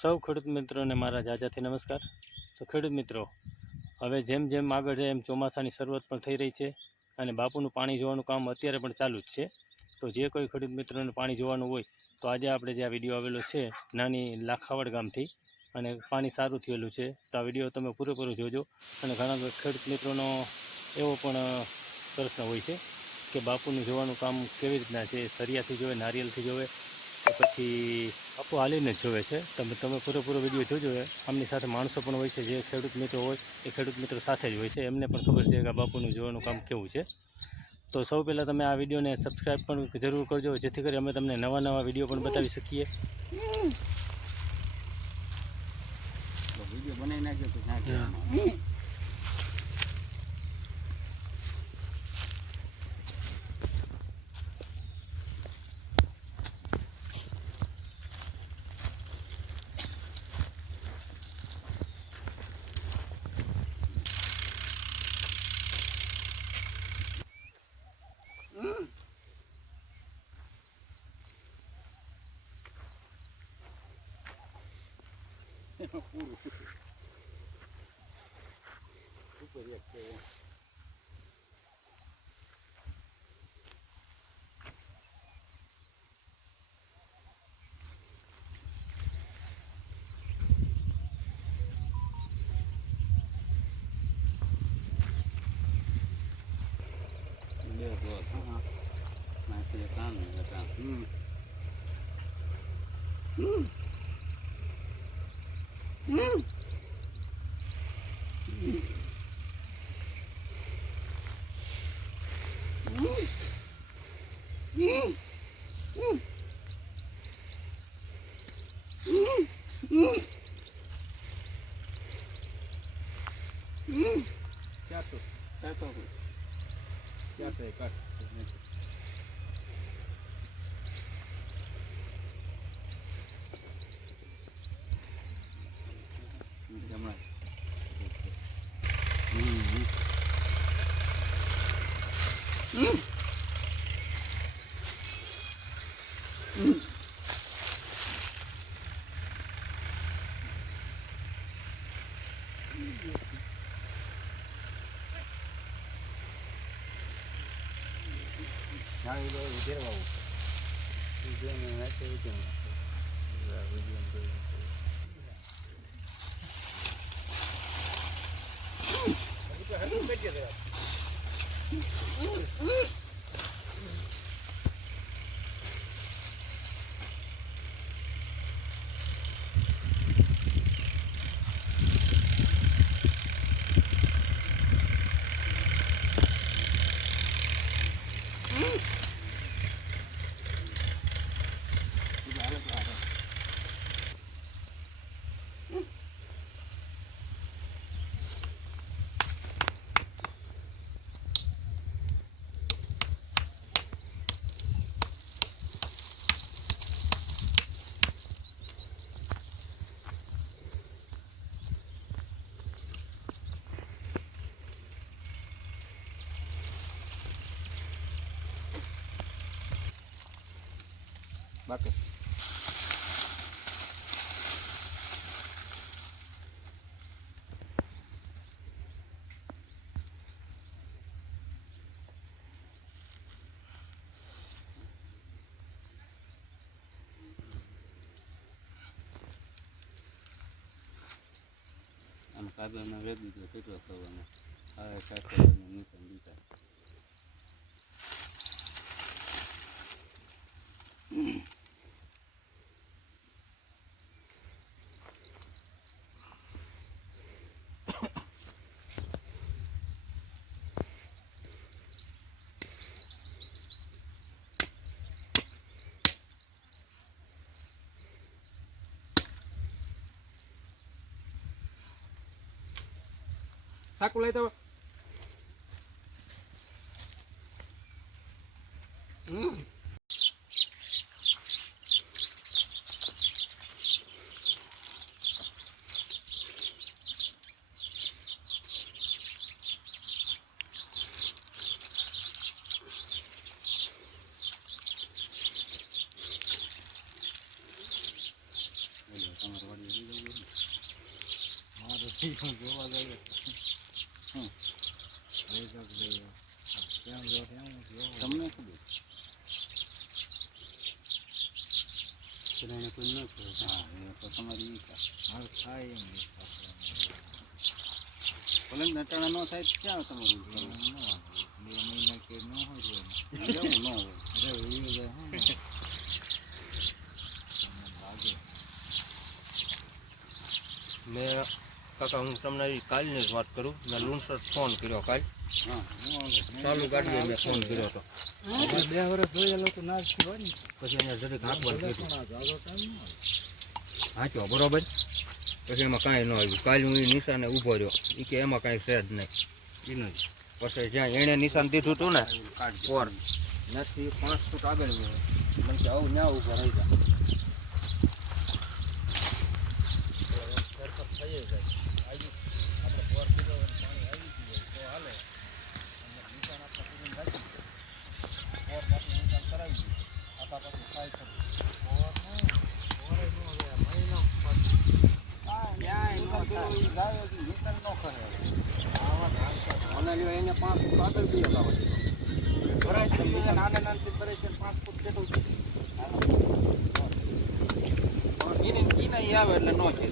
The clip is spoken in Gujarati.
સૌ ખેડૂત મિત્રોને મારા જાજાથી નમસ્કાર। તો ખેડૂત મિત્રો, હવે જેમ જેમ આગળ જાય એમ ચોમાસાની શરૂઆત પણ થઈ રહી છે અને બાપુનું પાણી જોવાનું કામ અત્યારે પણ ચાલુ જ છે। તો જે કોઈ ખેડૂત મિત્રોને પાણી જોવાનું હોય તો આજે આપણે જે આ વિડીયો આવેલો છે નાની લાખાવડ ગામથી, અને પાણી સારું થયેલું છે। તો આ વિડીયો તમે પૂરેપૂરો જોજો। અને ઘણા ખેડૂત મિત્રોનો એવો પણ પ્રશ્ન હોય છે કે બાપુનું જોવાનું કામ કેવી રીતના છે, સરિયાથી જોવે, નારિયેલથી જોવે કે પછી બાપુ હાલીને જ જોવે છે। તમે પૂરેપૂરો વિડીયો જોજો। આમની સાથે માણસો પણ હોય છે, જે ખેડૂત મિત્રો હોય એ ખેડૂત મિત્રો સાથે જ હોય છે, એમને પણ ખબર છે કે આ બાપુનું જોવાનું કામ કેવું છે। તો સૌ પહેલાં તમે આ વિડીયોને સબસ્ક્રાઈબ પણ જરૂર કરજો, જેથી કરી અમે તમને નવા નવા વિડીયો પણ બતાવી શકીએ। વિડીયો બનાવી નાખ્યો તો ઉપર એક છે બે બોલ નાખી કામ કામ ચારસો ચારસો ચારસો એક બાકી આમ કાગળમાં વેગી ગયો કેટલો કરવાનો હવે સાથે નીચે દીધા સાકુ લઈ તો તમારે મારે ઠીક જોવા જાય તમને ખબર એને કોઈ ન કહે હા એ તો તમારી ઈચ્છા હાલ થાય એમ ભલે નટાણા ન થાય તો ક્યાં તમારું કરવું 2 મહિના કે ન હોય એવું ન હોય મેં કાકા હું તમને એ કાલની જ વાત કરું મેં લુણસર ફોન કર્યો કાલ ચાલુ ગાડીએ મેં ફોન કર્યો હતો 2 વર્ષ જોયેલો તો ના જ હોય ને પછી એને જરીક હાંકવાનું કીધું હાંચો બરોબર પછી એમાં કાંઈ ન આવ્યું કાલ હું એ નિશાને ઊભો રહ્યો એ કે એમાં કાંઈ છે જ નહીં પછી જ્યાં એણે નિશાન દીધું હતું ને ઓર નથી 5 ફૂટ આગળ ગયો મને કે આવું ના ઊભો રહી જા થઈ જાય આવી આપણે બોર પીધો પાણી આવી ગયું તો હાલે અને નિશાન આપણે પૂરું રાખી બોર પાછું નિશાન કરાવી દીધું આખા પાછું થાય ખરું એને 5 ફૂટ આગળ બી લાવવા ભરાય તમને નાના નાનથી ભરાય છે 5 ફૂટ જેટલું આવે એટલે નો છે